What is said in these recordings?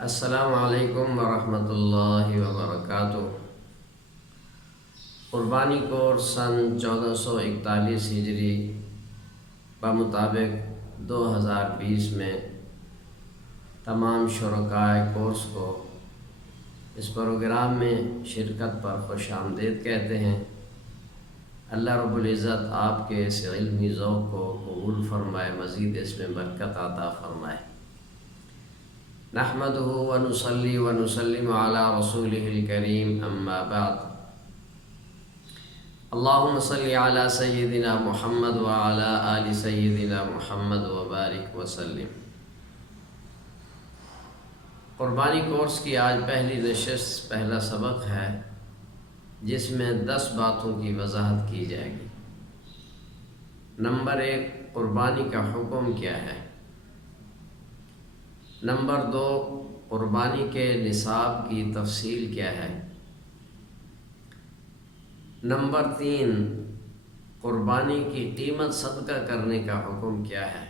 السلام علیکم ورحمۃ اللہ وبرکاتہ۔ قربانی کورس سن 1441 ہجری بمطابق 2020 میں تمام شرکائے کورس کو اس پروگرام میں شرکت پر خوش آمدید کہتے ہیں۔ اللہ رب العزت آپ کے اس علمی ذوق کو قبول فرمائے، مزید اس میں برکت عطا فرمائے۔ نحمده ونصلي ونسلم على رسوله الكريم اما بعد۔ اللهم صل على سيدنا محمد وعلى آل سيدنا محمد وبارك وسلم۔ قربانی کورس کی آج پہلی نشست، پہلا سبق ہے جس میں 10 باتوں کی وضاحت کی جائے گی۔ نمبر 1، قربانی کا حکم کیا ہے۔ نمبر 2، قربانی کے نصاب کی تفصیل کیا ہے۔ نمبر 3، قربانی کی قیمت صدقہ کرنے کا حکم کیا ہے۔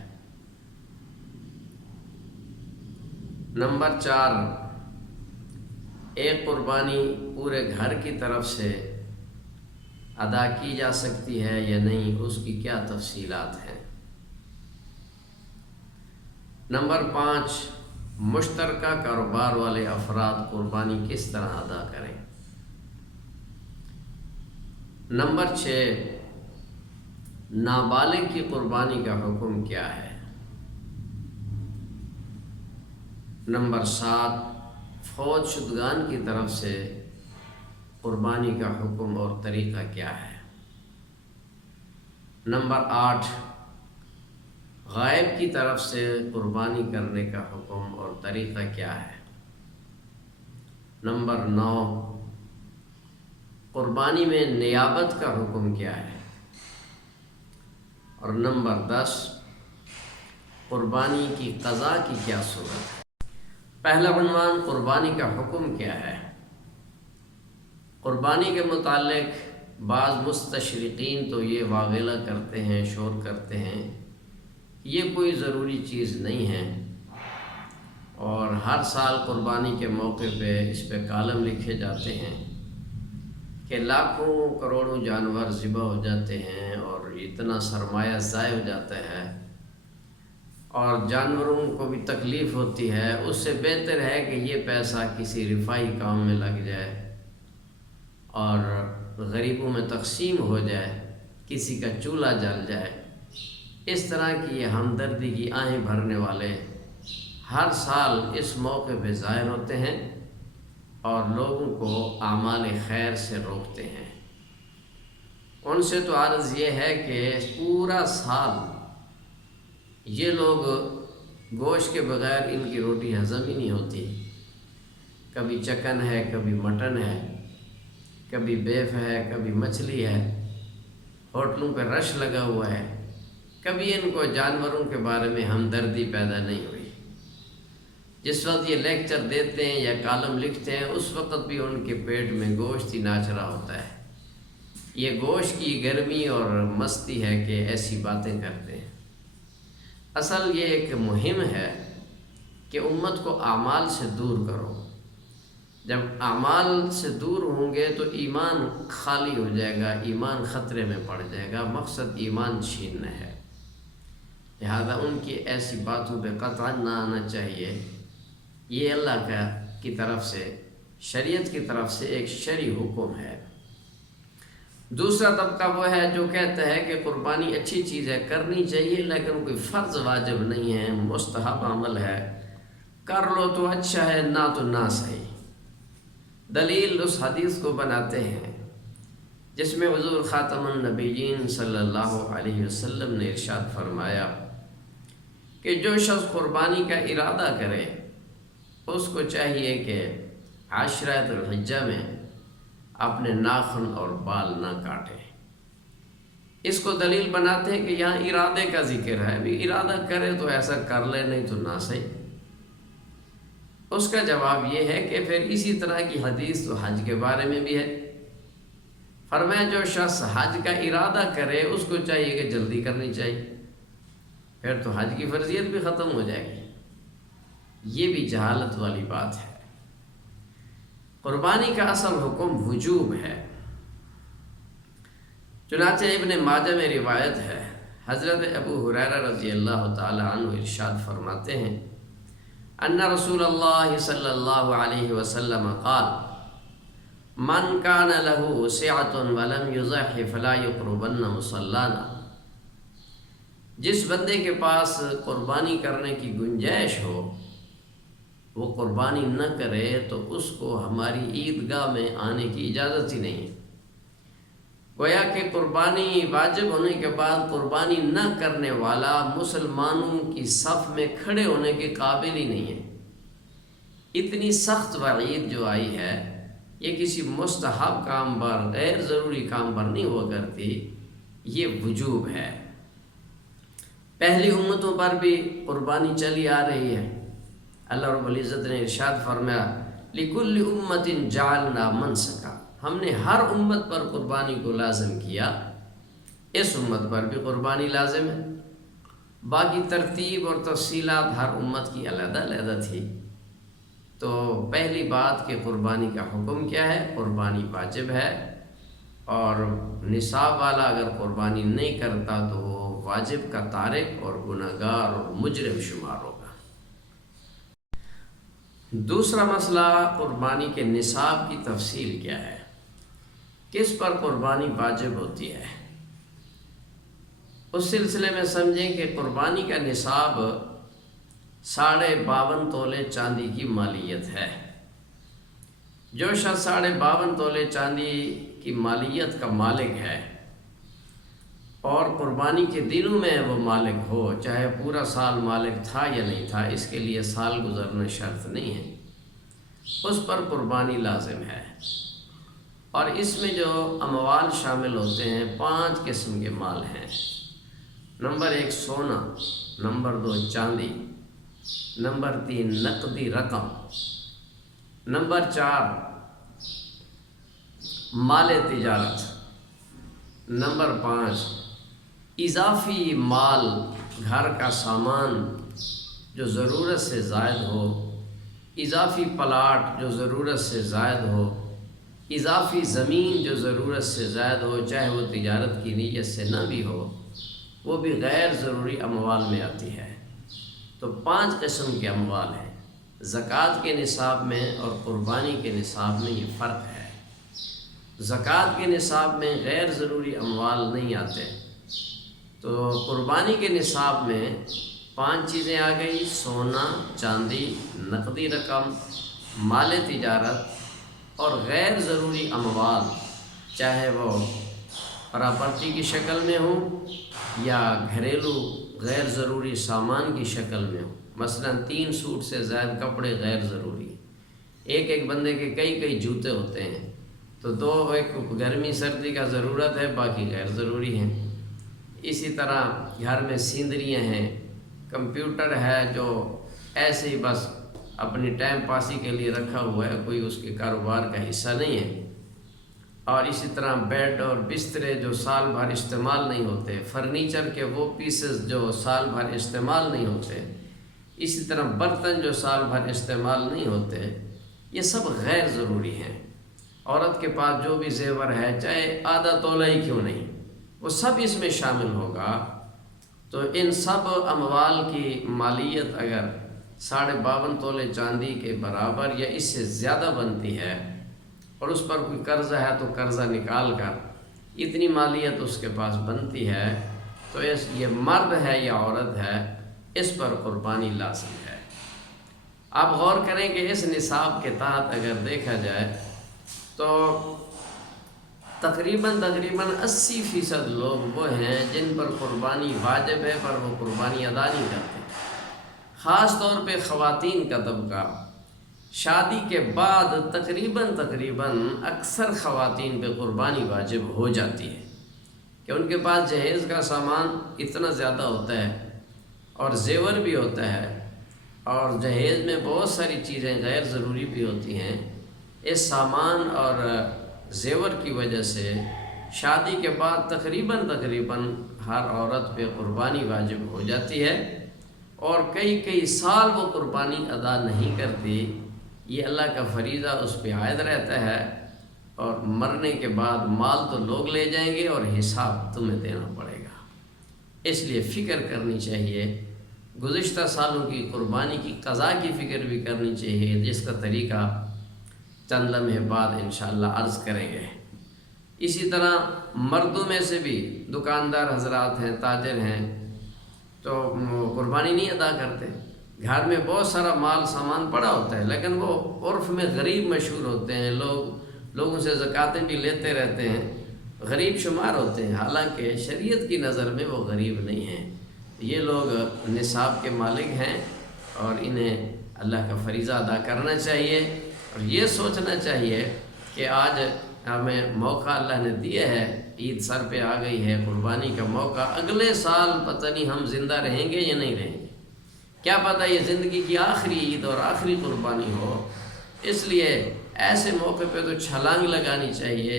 نمبر 4، ایک قربانی پورے گھر کی طرف سے ادا کی جا سکتی ہے یا نہیں، اس کی کیا تفصیلات ہیں۔ نمبر 5، مشترکہ کاروبار والے افراد قربانی کس طرح ادا کریں۔ نمبر 6، نابالغ کی قربانی کا حکم کیا ہے۔ نمبر 7، فوت شدگان کی طرف سے قربانی کا حکم اور طریقہ کیا ہے۔ نمبر 8، غائب کی طرف سے قربانی کرنے کا حکم اور طریقہ کیا ہے۔ نمبر 9، قربانی میں نیابت کا حکم کیا ہے۔ اور نمبر 10، قربانی کی قضا کی کیا صورت ہے۔ پہلا عنوان، قربانی کا حکم کیا ہے۔ قربانی کے متعلق بعض مستشرقین تو یہ واغلہ کرتے ہیں، شور کرتے ہیں، یہ کوئی ضروری چیز نہیں ہے، اور ہر سال قربانی کے موقع پہ اس پہ کالم لکھے جاتے ہیں کہ لاکھوں کروڑوں جانور ذبح ہو جاتے ہیں اور اتنا سرمایہ ضائع ہو جاتا ہے اور جانوروں کو بھی تکلیف ہوتی ہے۔ اس سے بہتر ہے کہ یہ پیسہ کسی رفاہی کام میں لگ جائے اور غریبوں میں تقسیم ہو جائے، کسی کا چولہا جل جائے۔ اس طرح کی یہ ہمدردی کی آہیں بھرنے والے ہر سال اس موقع پہ ظاہر ہوتے ہیں اور لوگوں کو اعمال خیر سے روکتے ہیں۔ ان سے تو عرض یہ ہے کہ پورا سال یہ لوگ گوشت کے بغیر ان کی روٹی ہضم ہی نہیں ہوتی۔ کبھی چکن ہے، کبھی مٹن ہے، کبھی بیف ہے، کبھی مچھلی ہے، ہوٹلوں پہ رش لگا ہوا ہے۔ کبھی ان کو جانوروں کے بارے میں ہمدردی پیدا نہیں ہوئی۔ جس وقت یہ لیکچر دیتے ہیں یا کالم لکھتے ہیں، اس وقت بھی ان کے پیٹ میں گوشت ہی ناچ رہا ہوتا ہے۔ یہ گوشت کی گرمی اور مستی ہے کہ ایسی باتیں کرتے ہیں۔ اصل یہ ایک مہم ہے کہ امت کو اعمال سے دور کرو۔ جب اعمال سے دور ہوں گے تو ایمان خالی ہو جائے گا، ایمان خطرے میں پڑ جائے گا۔ مقصد ایمان چھیننا ہے، لہذا ان کی ایسی باتوں پہ قطعاً نہ آنا چاہیے۔ یہ اللہ کی طرف سے، شریعت کی طرف سے ایک شرعی حکم ہے۔ دوسرا طبقہ وہ ہے جو کہتا ہے کہ قربانی اچھی چیز ہے، کرنی چاہیے، لیکن کوئی فرض واجب نہیں ہے، مستحب عمل ہے، کر لو تو اچھا ہے، نہ تو نہ صحیح۔ دلیل اس حدیث کو بناتے ہیں جس میں حضور خاتم النبیین صلی اللہ علیہ وسلم نے ارشاد فرمایا کہ جو شخص قربانی کا ارادہ کرے اس کو چاہیے کہ عشرہ ذی الحجہ میں اپنے ناخن اور بال نہ کاٹے۔ اس کو دلیل بناتے ہیں کہ یہاں ارادے کا ذکر ہے، بھی ارادہ کرے تو ایسا کر لے، نہیں تو نہ صحیح۔ اس کا جواب یہ ہے کہ پھر اسی طرح کی حدیث تو حج کے بارے میں بھی ہے۔ فرمایا جو شخص حج کا ارادہ کرے اس کو چاہیے کہ جلدی کرنی چاہیے، پھر تو حج کی فرضیت بھی ختم ہو جائے گی۔ یہ بھی جہالت والی بات ہے۔ قربانی کا اصل حکم وجوب ہے۔ چنانچہ ابن ماجہ میں روایت ہے، حضرت ابو ہریرہ رضی اللہ تعالی عنہ ارشاد فرماتے ہیں، ان رسول اللہ صلی اللہ علیہ وسلم قال من کان له سعة ولم یضح فلا یقربن مصلانا، جس بندے کے پاس قربانی کرنے کی گنجائش ہو وہ قربانی نہ کرے تو اس کو ہماری عیدگاہ میں آنے کی اجازت ہی نہیں ہے۔ گویا کہ قربانی واجب ہونے کے بعد قربانی نہ کرنے والا مسلمانوں کی صف میں کھڑے ہونے کے قابل ہی نہیں ہے۔ اتنی سخت وعید جو آئی ہے یہ کسی مستحب کام پر، غیر ضروری کام پر نہیں ہوا کرتی، یہ وجوب ہے۔ پہلی امتوں پر بھی قربانی چلی آ رہی ہے۔ اللہ رب العزت نے ارشاد فرمایا لِكُلِّ أُمَّةٍ جَعَلْنَا مَنْسَكًا، ہم نے ہر امت پر قربانی کو لازم کیا، اس امت پر بھی قربانی لازم ہے۔ باقی ترتیب اور تفصیلات ہر امت کی علیحدہ علیحدہ تھی۔ تو پہلی بات کہ قربانی کا حکم کیا ہے، قربانی واجب ہے، اور نصاب والا اگر قربانی نہیں کرتا تو وہ واجب کا تارک اور گنہگار اور مجرم شمار ہوگا۔ دوسرا مسئلہ قربانی کے نصاب کی تفصیل کیا ہے، کس پر قربانی واجب ہوتی ہے۔ اس سلسلے میں سمجھیں کہ قربانی کا نصاب 52.5 تولے چاندی کی مالیت ہے۔ جو شخص 52.5 تولے چاندی کی مالیت کا مالک ہے اور قربانی کے دنوں میں وہ مالک ہو، چاہے پورا سال مالک تھا یا نہیں تھا، اس کے لیے سال گزرنا شرط نہیں ہے، اس پر قربانی لازم ہے۔ اور اس میں جو اموال شامل ہوتے ہیں 5 قسم کے مال ہیں۔ نمبر 1 سونا، نمبر 2 چاندی، نمبر 3 نقدی رقم، نمبر 4 مال تجارت، نمبر 5 اضافی مال، گھر کا سامان جو ضرورت سے زائد ہو، اضافی پلاٹ جو ضرورت سے زائد ہو، اضافی زمین جو ضرورت سے زائد ہو، چاہے وہ تجارت کی نیت سے نہ بھی ہو، وہ بھی غیر ضروری اموال میں آتی ہے۔ تو 5 قسم کے اموال ہیں۔ زکوٰۃ کے نصاب میں اور قربانی کے نصاب میں یہ فرق ہے۔ زکوٰۃ کے نصاب میں غیر ضروری اموال نہیں آتے، تو قربانی کے نصاب میں 5 چیزیں آ گئی، سونا، چاندی، نقدی رقم، مال تجارت اور غیر ضروری اموال، چاہے وہ پراپرٹی کی شکل میں ہوں یا گھریلو غیر ضروری سامان کی شکل میں ہوں۔ مثلا 3 سوٹ سے زائد کپڑے غیر ضروری، ایک بندے کے کئی جوتے ہوتے ہیں، تو 2 ایک گرمی سردی کا ضرورت ہے، باقی غیر ضروری ہیں۔ اسی طرح گھر میں سیندریاں ہیں، کمپیوٹر ہے جو ایسے ہی بس اپنی ٹائم پاسی کے لیے رکھا ہوا ہے، کوئی اس کے کاروبار کا حصہ نہیں ہے۔ اور اسی طرح بیڈ اور بسترے جو سال بھر استعمال نہیں ہوتے، فرنیچر کے وہ پیسز جو سال بھر استعمال نہیں ہوتے، اسی طرح برتن جو سال بھر استعمال نہیں ہوتے، یہ سب غیر ضروری ہیں۔ عورت کے پاس جو بھی زیور ہے، چاہے آدھا تولہ ہی کیوں نہیں، وہ سب اس میں شامل ہوگا۔ تو ان سب اموال کی مالیت اگر 52.5 تولے چاندی کے برابر یا اس سے زیادہ بنتی ہے، اور اس پر کوئی قرضہ ہے تو قرضہ نکال کر اتنی مالیت اس کے پاس بنتی ہے، تو یہ مرد ہے یا عورت ہے، اس پر قربانی لازم ہے۔ آپ غور کریں کہ اس نصاب کے تحت اگر دیکھا جائے تو تقریباً 80% لوگ وہ ہیں جن پر قربانی واجب ہے پر وہ قربانی ادا نہیں کرتے۔ خاص طور پہ خواتین کا طبقہ، شادی کے بعد تقریباً اکثر خواتین پہ قربانی واجب ہو جاتی ہے کہ ان کے پاس جہیز کا سامان اتنا زیادہ ہوتا ہے اور زیور بھی ہوتا ہے، اور جہیز میں بہت ساری چیزیں غیر ضروری بھی ہوتی ہیں۔ اس سامان اور زیور کی وجہ سے شادی کے بعد تقریباً ہر عورت پہ قربانی واجب ہو جاتی ہے، اور کئی کئی سال وہ قربانی ادا نہیں کرتی، یہ اللہ کا فریضہ اس پہ عائد رہتا ہے، اور مرنے کے بعد مال تو لوگ لے جائیں گے اور حساب تمہیں دینا پڑے گا۔ اس لیے فکر کرنی چاہیے، گزشتہ سالوں کی قربانی کی قضا کی فکر بھی کرنی چاہیے، جس کا طریقہ چند لمحے بعد انشاءاللہ عرض کریں گے۔ اسی طرح مردوں میں سے بھی دکاندار حضرات ہیں، تاجر ہیں، تو قربانی نہیں ادا کرتے۔ گھر میں بہت سارا مال سامان پڑا ہوتا ہے، لیکن وہ عرف میں غریب مشہور ہوتے ہیں، لوگوں سے زکاتیں بھی لیتے رہتے ہیں، غریب شمار ہوتے ہیں، حالانکہ شریعت کی نظر میں وہ غریب نہیں ہیں۔ یہ لوگ نصاب کے مالک ہیں اور انہیں اللہ کا فریضہ ادا کرنا چاہیے، اور یہ سوچنا چاہیے کہ آج ہمیں موقع اللہ نے دیا ہے، عید سر پہ آ گئی ہے، قربانی کا موقع، اگلے سال پتہ نہیں ہم زندہ رہیں گے یا نہیں رہیں گے، کیا پتہ یہ زندگی کی آخری عید اور آخری قربانی ہو۔ اس لیے ایسے موقع پہ تو چھلانگ لگانی چاہیے،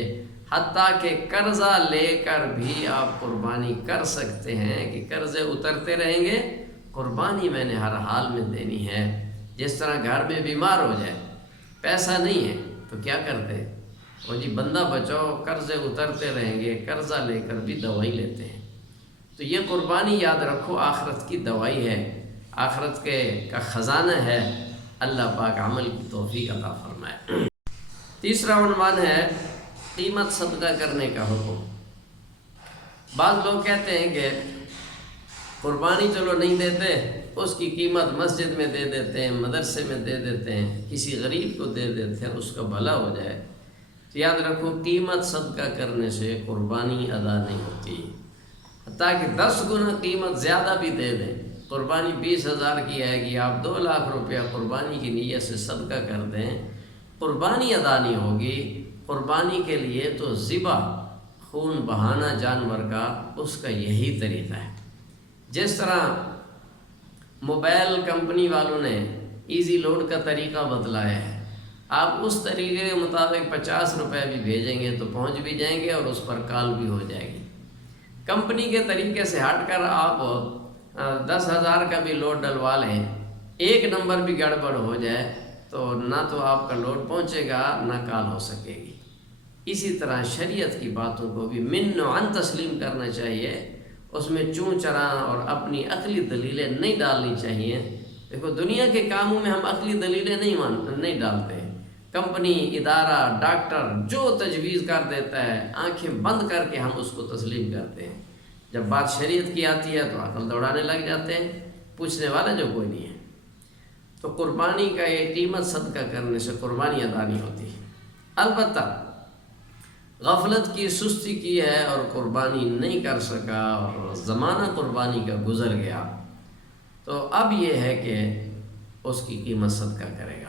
حتیٰ کہ قرضہ لے کر بھی آپ قربانی کر سکتے ہیں کہ قرضے اترتے رہیں گے، قربانی میں نے ہر حال میں دینی ہے۔ جس طرح گھر میں بیمار ہو جائے، پیسہ نہیں ہے تو کیا کرتے، وہ جی بندہ بچاؤ، قرضے اترتے رہیں گے، قرضہ لے کر بھی دوائی لیتے ہیں۔ تو یہ قربانی یاد رکھو آخرت کی دوائی ہے، آخرت کا خزانہ ہے، اللہ پاک عمل کی توفیق عطا فرمائے۔ تیسرا عنوان ہے قیمت صدقہ کرنے کا حکم۔ بعض لوگ کہتے ہیں کہ قربانی چلو نہیں دیتے، اس کی قیمت مسجد میں دے دیتے ہیں، مدرسے میں دے دیتے ہیں، کسی غریب کو دے دیتے ہیں، اس کا بھلا ہو جائے۔ تو یاد رکھو قیمت صدقہ کرنے سے قربانی ادا نہیں ہوتی، حتیٰ کہ 10 گنا قیمت زیادہ بھی دے دیں، قربانی 20,000 کی ہے کہ آپ 2 لاکھ روپیہ قربانی کی نیت سے صدقہ کر دیں، قربانی ادا نہیں ہوگی۔ قربانی کے لیے تو ذبح، خون بہانا جانور کا، اس کا یہی طریقہ ہے۔ جس طرح موبائل کمپنی والوں نے ایزی لوڈ کا طریقہ بتلایا ہے، آپ اس طریقے کے مطابق 50 روپے بھی بھیجیں گے تو پہنچ بھی جائیں گے اور اس پر کال بھی ہو جائے گی۔ کمپنی کے طریقے سے ہٹ کر آپ 10,000 کا بھی لوڈ ڈلوا لیں، ایک نمبر بھی گڑبڑ ہو جائے تو نہ تو آپ کا لوڈ پہنچے گا نہ کال ہو سکے گی۔ اسی طرح شریعت کی باتوں کو بھی من و عن تسلیم کرنا چاہیے، اس میں چون چراں اور اپنی عقلی دلیلیں نہیں ڈالنی چاہیے۔ دیکھو دنیا کے کاموں میں ہم عقلی دلیلیں نہیں ڈالتے، کمپنی، ادارہ، ڈاکٹر جو تجویز کر دیتا ہے آنکھیں بند کر کے ہم اس کو تسلیم کرتے ہیں، جب بات شریعت کی آتی ہے تو عقل دوڑانے لگ جاتے ہیں، پوچھنے والا جو کوئی نہیں ہے۔ تو قربانی کا یہ قیمت صدقہ کرنے سے قربانی ادا نہیں ہوتی۔ البتہ غفلت کی، سستی کی ہے اور قربانی نہیں کر سکا اور زمانہ قربانی کا گزر گیا، تو اب یہ ہے کہ اس کی قیمت صدقہ کرے گا۔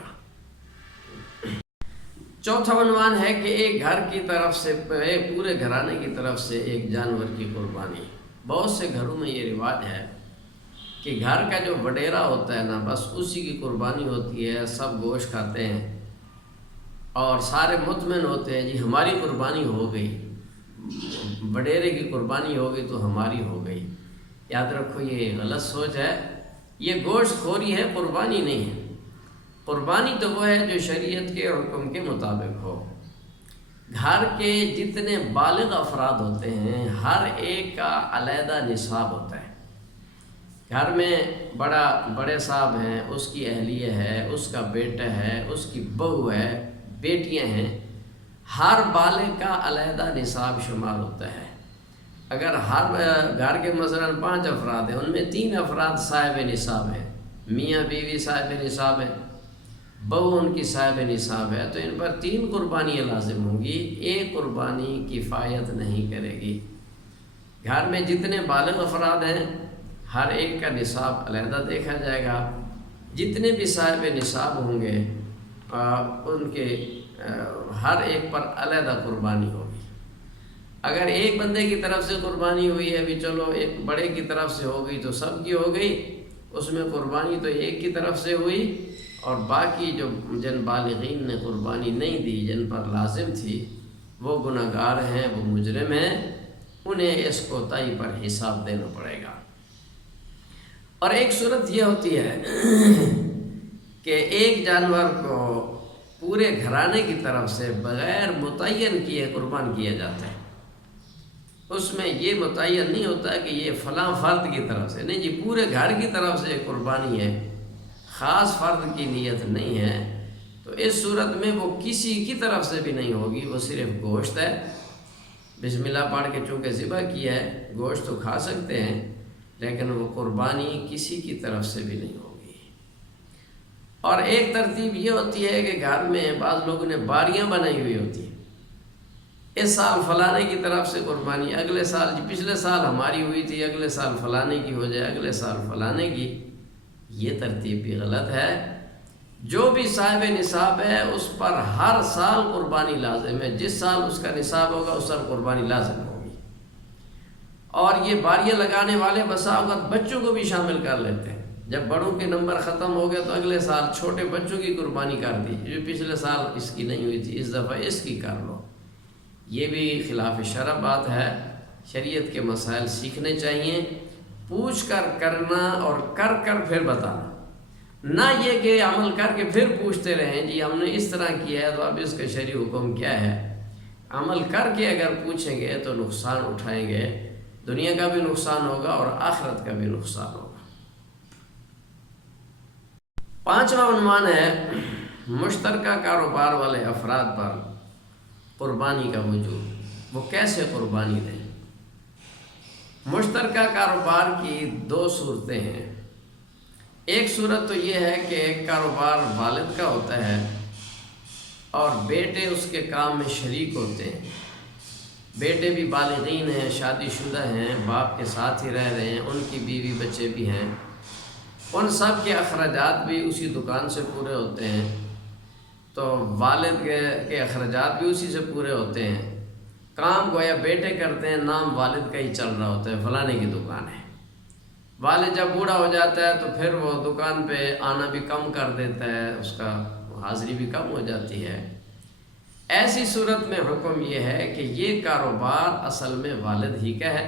چوتھا عنوان ہے کہ ایک گھر کی طرف سے، ایک پورے گھرانے کی طرف سے ایک جانور کی قربانی۔ بہت سے گھروں میں یہ رواج ہے کہ گھر کا جو وڈیرا ہوتا ہے نا، بس اسی کی قربانی ہوتی ہے، سب گوشت کھاتے ہیں اور سارے مطمئن ہوتے ہیں جی ہماری قربانی ہو گئی، وڈیرے کی قربانی ہو گئی تو ہماری ہو گئی۔ یاد رکھو یہ غلط سوچ ہے، یہ گوشت خوری ہے، قربانی نہیں ہے۔ قربانی تو وہ ہے جو شریعت کے حکم کے مطابق ہو۔ گھر کے جتنے بالغ افراد ہوتے ہیں ہر ایک کا علیحدہ نصاب ہوتا ہے۔ گھر میں بڑے صاحب ہیں، اس کی اہلیہ ہے، اس کا بیٹا ہے، اس کی بہو ہے، بیٹیاں ہیں، ہر بالغ کا علیحدہ نصاب شمار ہوتا ہے۔ اگر ہر گھر کے مثلاً 5 افراد ہیں، ان میں 3 افراد صاحب نصاب ہیں، میاں بیوی صاحب نصاب ہیں، بہو ان کی صاحب نصاب ہے، تو ان پر 3 قربانیاں لازم ہوں گی، ایک قربانی کفایت نہیں کرے گی۔ گھر میں جتنے بالغ افراد ہیں ہر ایک کا نصاب علیحدہ دیکھا جائے گا، جتنے بھی صاحب نصاب ہوں گے ان کے ہر ایک پر علیحدہ قربانی ہوگی۔ اگر ایک بندے کی طرف سے قربانی ہوئی ہے بھی چلو ایک بڑے کی طرف سے ہو گئی تو سب کی ہو گئی، اس میں قربانی تو ایک کی طرف سے ہوئی، اور باقی جو جن بالغین نے قربانی نہیں دی، جن پر لازم تھی، وہ گناہگار ہیں، وہ مجرم ہیں، انہیں اس کوتاہی پر حساب دینا پڑے گا۔ اور ایک صورت یہ ہوتی ہے کہ ایک جانور کو پورے گھرانے کی طرف سے بغیر متعین کیے قربان کیا جاتا ہے۔ اس میں یہ متعین نہیں ہوتا کہ یہ فلاں فرد کی طرف سے، نہیں جی، پورے گھر کی طرف سے قربانی ہے، خاص فرد کی نیت نہیں ہے۔ تو اس صورت میں وہ کسی کی طرف سے بھی نہیں ہوگی، وہ صرف گوشت ہے، بسم اللہ پڑھ کے چونکہ ذبح کیا ہے، گوشت تو کھا سکتے ہیں، لیکن وہ قربانی کسی کی طرف سے بھی نہیں ہوگی۔ اور ایک ترتیب یہ ہوتی ہے کہ گھر میں بعض لوگوں نے باریاں بنائی ہوئی ہوتی ہیں، اس سال فلانے کی طرف سے قربانی، اگلے سال جی پچھلے سال ہماری ہوئی تھی، اگلے سال فلانے کی ہو جائے، اگلے سال فلانے کی۔ یہ ترتیب بھی غلط ہے۔ جو بھی صاحب نصاب ہے اس پر ہر سال قربانی لازم ہے، جس سال اس کا نصاب ہوگا اس سال قربانی لازم ہوگی۔ اور یہ باریاں لگانے والے بسا اوقات بچوں کو بھی شامل کر لیتے ہیں، جب بڑوں کے نمبر ختم ہو گئے تو اگلے سال چھوٹے بچوں کی قربانی کر دی، جو پچھلے سال اس کی نہیں ہوئی تھی اس دفعہ اس کی کر لو۔ یہ بھی خلاف شرع بات ہے۔ شریعت کے مسائل سیکھنے چاہیے، پوچھ کر کرنا اور کر کر پھر بتانا، نہ یہ کہ عمل کر کے پھر پوچھتے رہیں جی ہم نے اس طرح کیا ہے تو اب اس کا شرعی حکم کیا ہے۔ عمل کر کے اگر پوچھیں گے تو نقصان اٹھائیں گے، دنیا کا بھی نقصان ہوگا اور آخرت کا بھی نقصان ہوگا۔ پانچواں عنوان ہے مشترکہ کاروبار والے افراد پر قربانی کا وجوب، وہ کیسے قربانی دیں۔ مشترکہ کاروبار کی دو صورتیں ہیں۔ ایک صورت تو یہ ہے کہ ایک کاروبار والد کا ہوتا ہے اور بیٹے اس کے کام میں شریک ہوتے ہیں، بیٹے بھی بالغین ہیں، شادی شدہ ہیں، باپ کے ساتھ ہی رہ رہے ہیں، ان کی بیوی بچے بھی ہیں، ان سب کے اخراجات بھی اسی دکان سے پورے ہوتے ہیں، تو والد کے اخراجات بھی اسی سے پورے ہوتے ہیں۔ کام گویا بیٹے کرتے ہیں، نام والد کا ہی چل رہا ہوتا ہے، فلانے کی دکان ہے۔ والد جب بوڑھا ہو جاتا ہے تو پھر وہ دکان پہ آنا بھی کم کر دیتا ہے، اس کا حاضری بھی کم ہو جاتی ہے۔ ایسی صورت میں حکم یہ ہے کہ یہ کاروبار اصل میں والد ہی کا ہے،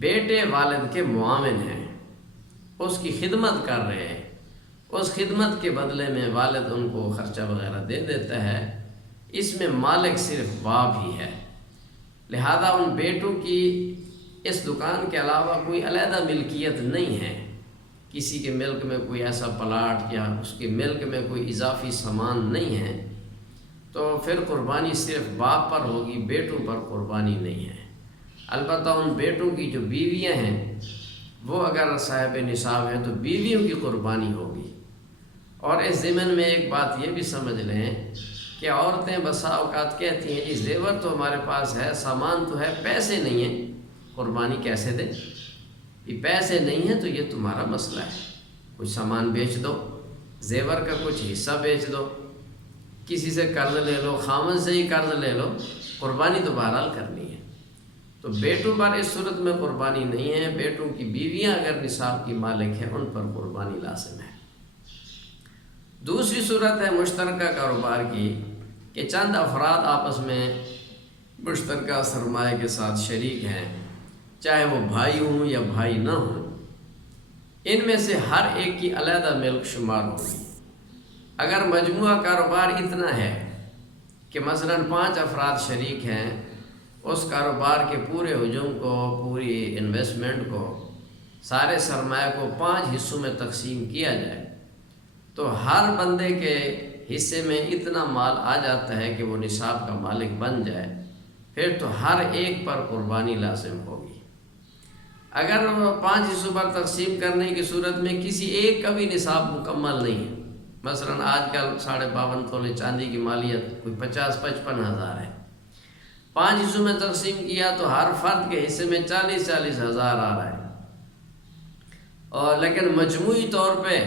بیٹے والد کے معاون ہیں، اس کی خدمت کر رہے ہیں، اس خدمت کے بدلے میں والد ان کو خرچہ وغیرہ دے دیتا ہے، اس میں مالک صرف باپ ہی ہے۔ لہذا ان بیٹوں کی اس دکان کے علاوہ کوئی علیحدہ ملکیت نہیں ہے، کسی کے ملک میں کوئی ایسا پلاٹ یا اس کے ملک میں کوئی اضافی سامان نہیں ہے، تو پھر قربانی صرف باپ پر ہوگی، بیٹوں پر قربانی نہیں ہے۔ البتہ ان بیٹوں کی جو بیویاں ہیں وہ اگر صاحب نصاب ہیں تو بیویوں کی قربانی ہوگی۔ اور اس ضمن میں ایک بات یہ بھی سمجھ لیں کہ عورتیں بسا اوقات کہتی ہیں جی زیور تو ہمارے پاس ہے، سامان تو ہے، پیسے نہیں ہیں، قربانی کیسے دیں؟ یہ پیسے نہیں ہیں تو یہ تمہارا مسئلہ ہے، کچھ سامان بیچ دو، زیور کا کچھ حصہ بیچ دو، کسی سے قرض لے لو، خامن سے ہی قرض لے لو، قربانی تو بہرحال کرنی ہے۔ تو بیٹوں پر اس صورت میں قربانی نہیں ہے، بیٹوں کی بیویاں اگر نصاب کی مالک ہیں ان پر قربانی لازم ہے۔ دوسری صورت ہے مشترکہ کاروبار کی کہ چند افراد آپس میں مشترکہ سرمایہ کے ساتھ شریک ہیں، چاہے وہ بھائی ہوں یا بھائی نہ ہوں، ان میں سے ہر ایک کی علیحدہ ملک شمار ہوگی۔ اگر مجموعہ کاروبار اتنا ہے کہ مثلاً 5 افراد شریک ہیں، اس کاروبار کے پورے حجم کو، پوری انویسٹمنٹ کو، سارے سرمایہ کو 5 حصوں میں تقسیم کیا جائے تو ہر بندے کے حصے میں اتنا مال آ جاتا ہے کہ وہ نصاب کا مالک بن جائے، پھر تو ہر ایک پر قربانی لازم ہوگی۔ اگر 5 حصوں پر تقسیم کرنے کی صورت میں کسی ایک کا بھی نصاب مکمل نہیں ہے، مثلاً آج کل 52.5 تولے چاندی کی مالیت کوئی 50-55 ہزار ہے، 5 حصوں میں تقسیم کیا تو ہر فرد کے حصے میں 40-40 ہزار آ رہا ہے، اور لیکن مجموعی طور پہ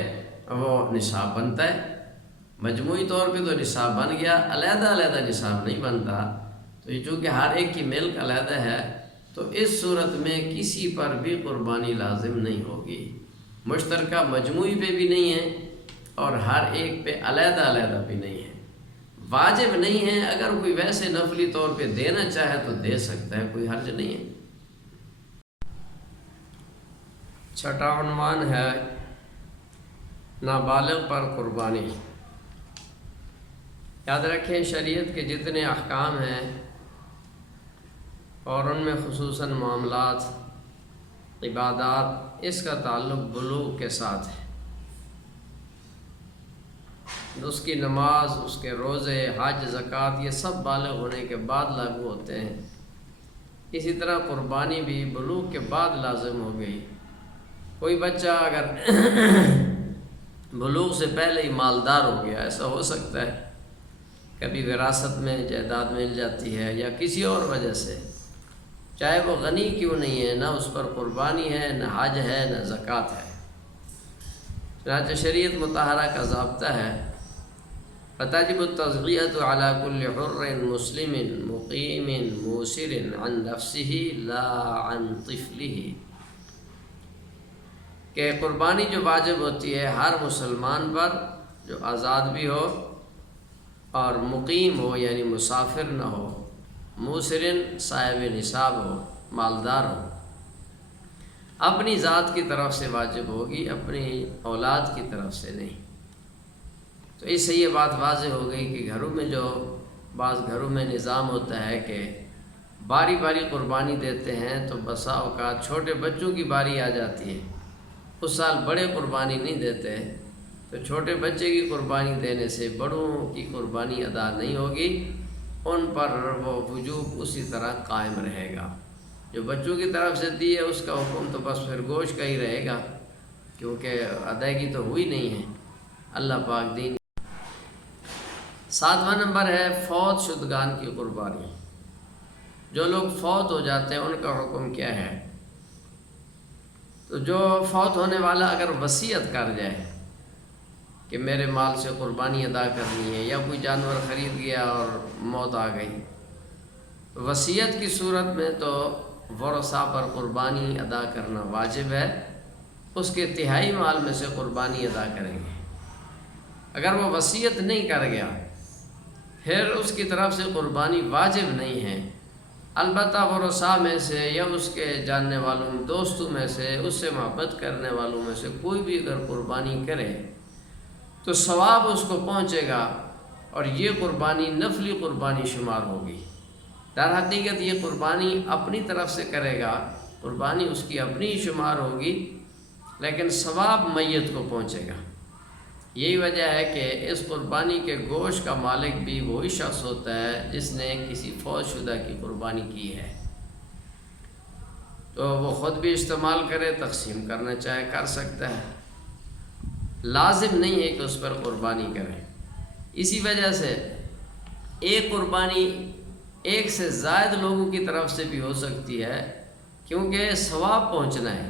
وہ نصاب بنتا ہے، مجموعی طور پہ تو نصاب بن گیا، علیحدہ نصاب نہیں بنتا۔ تو یہ چونکہ ہر ایک کی ملک علیحدہ ہے تو اس صورت میں کسی پر بھی قربانی لازم نہیں ہوگی، مشترکہ مجموعی پہ بھی نہیں ہے اور ہر ایک پہ علیحدہ بھی نہیں ہے، واجب نہیں ہے۔ اگر کوئی ویسے نفلی طور پہ دینا چاہے تو دے سکتا ہے، کوئی حرج نہیں ہے۔ چھٹا عنوان ہے نابالغ پر قربانی۔ یاد رکھیں شریعت کے جتنے احکام ہیں اور ان میں خصوصاً معاملات، عبادات، اس کا تعلق بلوغ کے ساتھ ہے۔ اس کی نماز، اس کے روزے، حج، زکوٰۃ، یہ سب بالغ ہونے کے بعد لاگو ہوتے ہیں۔ اسی طرح قربانی بھی بلوغ کے بعد لازم ہو گئی۔ کوئی بچہ اگر بلوغ سے پہلے ہی مالدار ہو گیا، ایسا ہو سکتا ہے، کبھی وراثت میں جائیداد مل جاتی ہے یا کسی اور وجہ سے، چاہے وہ غنی کیوں نہیں ہے، نہ اس پر قربانی ہے، نہ حج ہے، نہ زکوٰۃ ہے۔ چنانچہ شریعت مطہرہ کا ضابطہ ہے فَتَجِبُ التَّضْحِيَةُ عَلَى كُلِّ حُرٍّ مُسْلِمٍ مُقِيمٍ مُوسِرٍ عَنْ نَفْسِهِ لَا عَنْ طِفْلِهِ، کہ قربانی جو واجب ہوتی ہے ہر مسلمان پر جو آزاد بھی ہو اور مقیم ہو یعنی مسافر نہ ہو، موسرن صاحب نصاب ہو، مالدار ہو، اپنی ذات کی طرف سے واجب ہوگی، اپنی اولاد کی طرف سے نہیں۔ تو اس سے یہ بات واضح ہو گئی کہ گھروں میں جو بعض گھروں میں نظام ہوتا ہے کہ باری باری قربانی دیتے ہیں، تو بسا اوقات چھوٹے بچوں کی باری آ جاتی ہے، اس سال بڑے قربانی نہیں دیتے، تو چھوٹے بچے کی قربانی دینے سے بڑوں کی قربانی ادا نہیں ہوگی، ان پر وہ وجوب اسی طرح قائم رہے گا۔ جو بچوں کی طرف سے دی ہے اس کا حکم تو بس پھر گوشت کا ہی رہے گا، کیونکہ ادائیگی تو ہوئی نہیں ہے۔ اللہ پاک دین۔ 7واں نمبر ہے فوت شدگان کی قربانی۔ جو لوگ فوت ہو جاتے ہیں ان کا حکم کیا ہے؟ تو جو فوت ہونے والا اگر وصیت کر جائے کہ میرے مال سے قربانی ادا کرنی ہے، یا کوئی جانور خرید گیا اور موت آ گئی، وصیت کی صورت میں تو ورثاء پر قربانی ادا کرنا واجب ہے، اس کے تہائی مال میں سے قربانی ادا کریں گے۔ اگر وہ وصیت نہیں کر گیا پھر اس کی طرف سے قربانی واجب نہیں ہے، البتہ ورثاء میں سے یا اس کے جاننے والوں دوستوں میں سے، اس سے محبت کرنے والوں میں سے کوئی بھی اگر قربانی کرے تو ثواب اس کو پہنچے گا، اور یہ قربانی نفلی قربانی شمار ہوگی۔ در حقیقت یہ قربانی اپنی طرف سے کرے گا، قربانی اس کی اپنی ہی شمار ہوگی، لیکن ثواب میت کو پہنچے گا۔ یہی وجہ ہے کہ اس قربانی کے گوشت کا مالک بھی وہی شخص ہوتا ہے جس نے کسی فوت شدہ کی قربانی کی ہے، تو وہ خود بھی استعمال کرے، تقسیم کرنا چاہے کر سکتا ہے، لازم نہیں ہے کہ اس پر قربانی کرے۔ اسی وجہ سے ایک قربانی ایک سے زائد لوگوں کی طرف سے بھی ہو سکتی ہے، کیونکہ ثواب پہنچنا ہے۔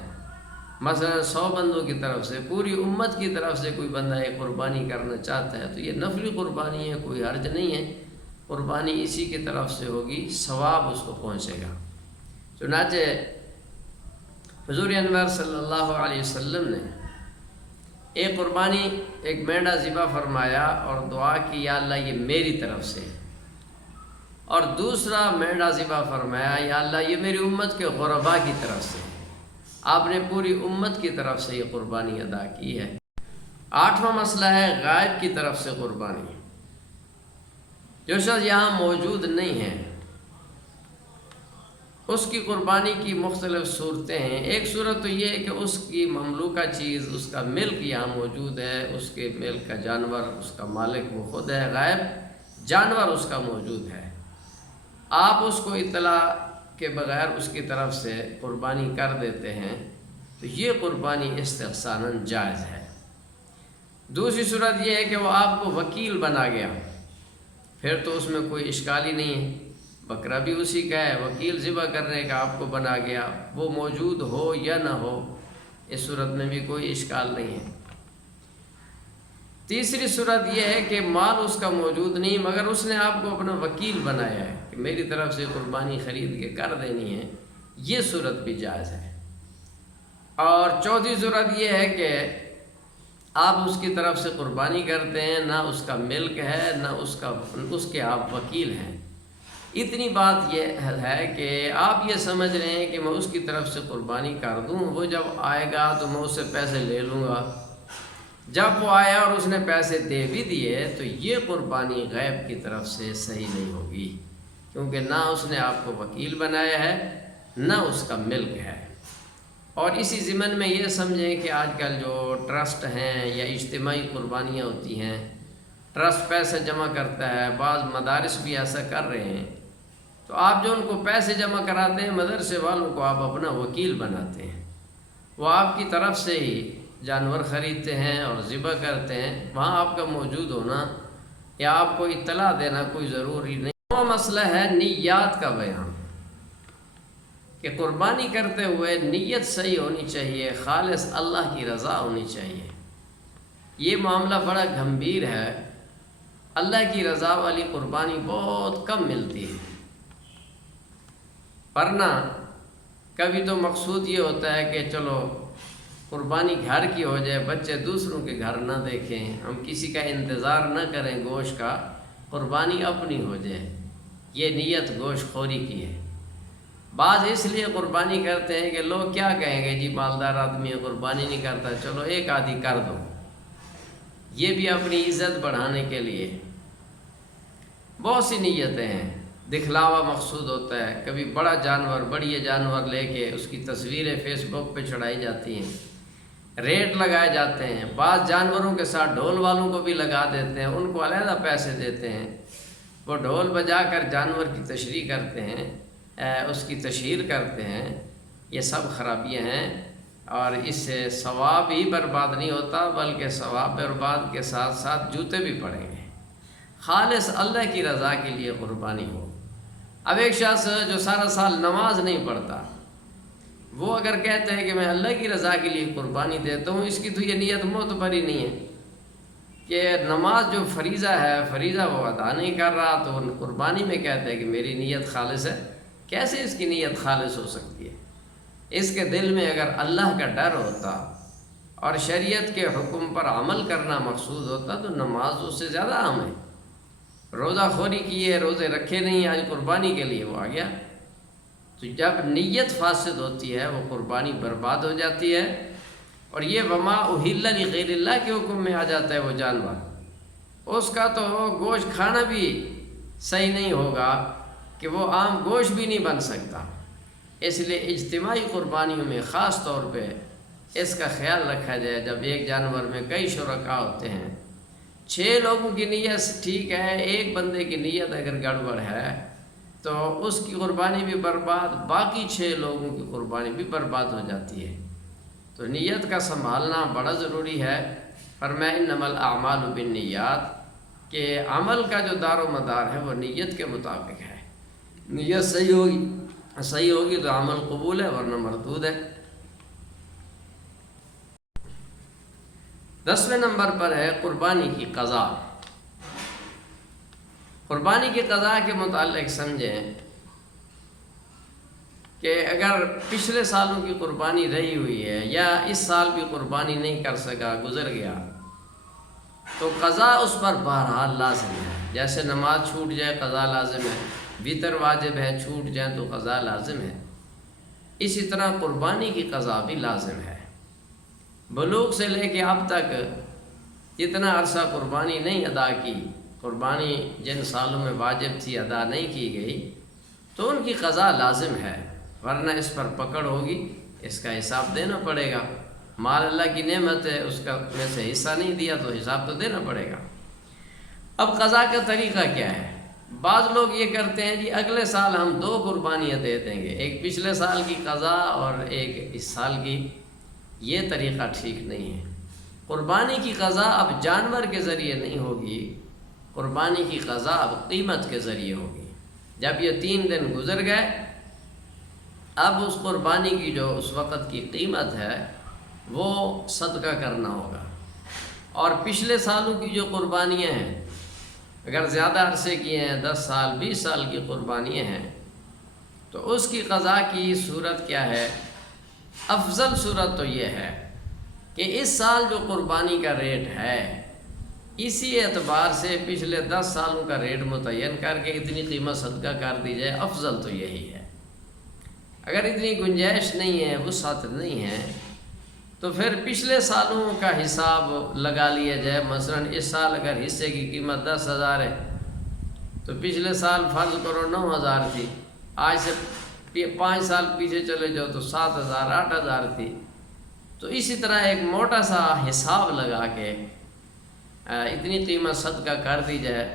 مثلا 100 بندوں کی طرف سے، پوری امت کی طرف سے کوئی بندہ ایک قربانی کرنا چاہتا ہے تو یہ نفلی قربانی ہے، کوئی حرج نہیں ہے، قربانی اسی کی طرف سے ہوگی، ثواب اس کو پہنچے گا۔ چنانچہ حضور انور صلی اللہ علیہ وسلم نے ایک قربانی، ایک مینڈا ذبح فرمایا اور دعا کی یا اللہ یہ میری طرف سے، اور دوسرا مینڈا ذبح فرمایا یا اللہ یہ میری امت کے غرباء کی طرف سے۔ آپ نے پوری امت کی طرف سے یہ قربانی ادا کی ہے۔ 8واں مسئلہ ہے غائب کی طرف سے قربانی۔ جو شخص یہاں موجود نہیں ہے اس کی قربانی کی مختلف صورتیں ہیں۔ ایک صورت تو یہ ہے کہ اس کی مملوکہ چیز، اس کا ملک یہاں موجود ہے، اس کے ملک کا جانور، اس کا مالک وہ خود ہے، غائب جانور اس کا موجود ہے، آپ اس کو اطلاع کے بغیر اس کی طرف سے قربانی کر دیتے ہیں، تو یہ قربانی استحساناً جائز ہے۔ دوسری صورت یہ ہے کہ وہ آپ کو وکیل بنا گیا، پھر تو اس میں کوئی اشکال ہی نہیں ہے، بکرا بھی اسی کا ہے، وکیل ذبح کرنے کا آپ کو بنا گیا، وہ موجود ہو یا نہ ہو، اس صورت میں بھی کوئی اشکال نہیں ہے۔ تیسری صورت یہ ہے کہ مال اس کا موجود نہیں، مگر اس نے آپ کو اپنا وکیل بنایا ہے کہ میری طرف سے قربانی خرید کے کر دینی ہے، یہ صورت بھی جائز ہے۔ اور چوتھی صورت یہ ہے کہ آپ اس کی طرف سے قربانی کرتے ہیں، نہ اس کا ملک ہے، نہ اس کے آپ وکیل ہیں، اتنی بات یہ ہے کہ آپ یہ سمجھ رہے ہیں کہ میں اس کی طرف سے قربانی کر دوں، وہ جب آئے گا تو میں اس سے پیسے لے لوں گا۔ جب وہ آیا اور اس نے پیسے دے بھی دیے تو یہ قربانی غیب کی طرف سے صحیح نہیں ہوگی، کیونکہ نہ اس نے آپ کو وکیل بنایا ہے نہ اس کا ملک ہے۔ اور اسی ضمن میں یہ سمجھیں کہ آج کل جو ٹرسٹ ہیں یا اجتماعی قربانیاں ہوتی ہیں، ٹرسٹ پیسے جمع کرتا ہے، بعض مدارس بھی ایسا کر رہے ہیں، تو آپ جو ان کو پیسے جمع کراتے ہیں مدرسے والوں کو آپ اپنا وکیل بناتے ہیں، وہ آپ کی طرف سے ہی جانور خریدتے ہیں اور ذبح کرتے ہیں، وہاں آپ کا موجود ہونا یا آپ کو اطلاع دینا کوئی ضروری نہیں۔ وہ مسئلہ ہے نیات کا بیان، کہ قربانی کرتے ہوئے نیت صحیح ہونی چاہیے، خالص اللہ کی رضا ہونی چاہیے۔ یہ معاملہ بڑا گمبھیر ہے، اللہ کی رضا والی قربانی بہت کم ملتی ہے، ورنہ کبھی تو مقصود یہ ہوتا ہے کہ چلو قربانی گھر کی ہو جائے، بچے دوسروں کے گھر نہ دیکھیں، ہم کسی کا انتظار نہ کریں گوشت کا، قربانی اپنی ہو جائے۔ یہ نیت گوشت خوری کی ہے۔ بعض اس لیے قربانی کرتے ہیں کہ لوگ کیا کہیں گے، جی مالدار آدمی ہے قربانی نہیں کرتا، چلو ایک آدھی کر دو، یہ بھی اپنی عزت بڑھانے کے لیے۔ بہت سی نیتیں ہیں، دکھلاوا مقصود ہوتا ہے، کبھی بڑا جانور بڑی جانور لے کے اس کی تصویریں فیس بک پہ چڑھائی جاتی ہیں، ریٹ لگائے جاتے ہیں، بعض جانوروں کے ساتھ ڈھول والوں کو بھی لگا دیتے ہیں، ان کو علیحدہ پیسے دیتے ہیں، وہ ڈھول بجا کر جانور کی تشریح کرتے ہیں، اس کی تشہیر کرتے ہیں۔ یہ سب خرابیاں ہیں، اور اس سے ثواب ہی برباد نہیں ہوتا بلکہ ثواب برباد کے ساتھ ساتھ جوتے بھی پڑیں گے۔ خالص اللہ کی رضا کے لیے قربانی ہو۔ اب ایک شخص جو سارا سال نماز نہیں پڑھتا، وہ اگر کہتے ہیں کہ میں اللہ کی رضا کے لیے قربانی دیتا ہوں، اس کی تو یہ نیت معتبر ہی نہیں ہے کہ نماز جو فریضہ ہے، فریضہ وہ ادا نہیں کر رہا، تو وہ قربانی میں کہتے ہیں کہ میری نیت خالص ہے۔ کیسے اس کی نیت خالص ہو سکتی ہے؟ اس کے دل میں اگر اللہ کا ڈر ہوتا اور شریعت کے حکم پر عمل کرنا مقصود ہوتا تو نماز اس سے زیادہ اہم ہے۔ روزہ خوری کی ہے، روزے رکھے نہیں، آج قربانی کے لیے وہ آ گیا۔ تو جب نیت فاسد ہوتی ہے وہ قربانی برباد ہو جاتی ہے، اور یہ وما اہل لغیر اللہ کے حکم میں آ جاتا ہے وہ جانور، اس کا تو گوشت کھانا بھی صحیح نہیں ہوگا کہ وہ عام گوشت بھی نہیں بن سکتا۔ اس لیے اجتماعی قربانیوں میں خاص طور پہ اس کا خیال رکھا جائے، جب ایک جانور میں کئی شرکاء ہوتے ہیں، 6 لوگوں کی نیت ٹھیک ہے، ایک بندے کی نیت اگر گڑبڑ ہے تو اس کی قربانی بھی برباد، باقی 6 لوگوں کی قربانی بھی برباد ہو جاتی ہے۔ تو نیت کا سنبھالنا بڑا ضروری ہے۔ فرمایا انما الاعمال بالنیات، کہ عمل کا جو دار و مدار ہے وہ نیت کے مطابق ہے۔ نیت صحیح ہوگی تو عمل قبول ہے، ورنہ مردود ہے۔ 10ویں نمبر پر ہے قربانی کی قضا۔ قربانی کی قضا کے متعلق سمجھیں کہ اگر پچھلے سالوں کی قربانی رہی ہوئی ہے یا اس سال بھی قربانی نہیں کر سکا، گزر گیا، تو قضا اس پر بہرحال لازم ہے۔ جیسے نماز چھوٹ جائے قضا لازم ہے، وتر واجب ہے، چھوٹ جائیں تو قضا لازم ہے، اسی طرح قربانی کی قضا بھی لازم ہے۔ بلوغ سے لے کے اب تک جتنا عرصہ قربانی نہیں ادا کی، قربانی جن سالوں میں واجب تھی ادا نہیں کی گئی، تو ان کی قضا لازم ہے، ورنہ اس پر پکڑ ہوگی، اس کا حساب دینا پڑے گا۔ مال اللہ کی نعمت ہے، اس کا میں سے حصہ نہیں دیا تو حساب تو دینا پڑے گا۔ اب قضا کا طریقہ کیا ہے؟ بعض لوگ یہ کرتے ہیں جی اگلے سال ہم 2 قربانیاں دے دیں گے، ایک پچھلے سال کی قضا اور ایک اس سال کی۔ یہ طریقہ ٹھیک نہیں ہے۔ قربانی کی قضا اب جانور کے ذریعے نہیں ہوگی، قربانی کی قضا اب قیمت کے ذریعے ہوگی۔ جب یہ 3 دن گزر گئے، اب اس قربانی کی جو اس وقت کی قیمت ہے وہ صدقہ کرنا ہوگا۔ اور پچھلے سالوں کی جو قربانیاں ہیں، اگر زیادہ عرصے کی ہیں، 10 سال 20 سال کی قربانیاں ہیں، تو اس کی قضا کی صورت کیا ہے؟ افضل صورت تو یہ ہے کہ اس سال جو قربانی کا ریٹ ہے اسی اعتبار سے پچھلے 10 سالوں کا ریٹ متعین کر کے اتنی قیمت صدقہ کر دی جائے، افضل تو یہی ہے۔ اگر اتنی گنجائش نہیں ہے، وسعت نہیں ہے، تو پھر پچھلے سالوں کا حساب لگا لیا جائے۔ مثلا اس سال اگر حصے کی قیمت 10,000 ہے تو پچھلے سال فرض کرو 9,000 تھی، آج سے 5 سال پیچھے چلے جاؤ تو 7,000 8,000 تھی۔ تو اسی طرح ایک موٹا سا حساب لگا کے اتنی قیمت صدقہ کر دی جائے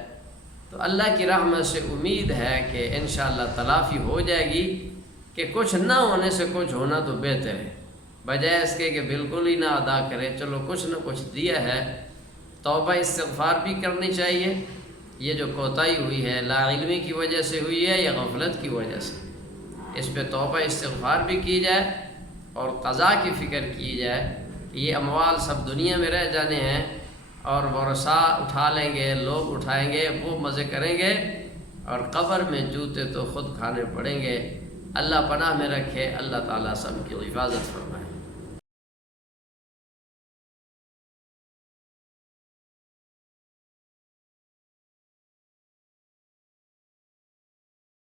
تو اللہ کی رحمت سے امید ہے کہ انشاءاللہ تلافی ہو جائے گی، کہ کچھ نہ ہونے سے کچھ ہونا تو بہتر ہے، بجائے اس کے کہ بالکل ہی نہ ادا کرے۔ چلو کچھ نہ کچھ دیا ہے، توبہ استغفار بھی کرنی چاہیے۔ یہ جو کوتاہی ہوئی ہے لا علمی کی وجہ سے ہوئی ہے یا غفلت کی وجہ سے، اس پہ توبہ استغفار بھی کی جائے اور قضا کی فکر کی جائے کہ یہ اموال سب دنیا میں رہ جانے ہیں، اور ورثاء اٹھا لیں گے، لوگ اٹھائیں گے، وہ مزے کریں گے، اور قبر میں جوتے تو خود کھانے پڑیں گے۔ اللہ پناہ میں رکھے، اللہ تعالیٰ سب کی حفاظت فرمائے۔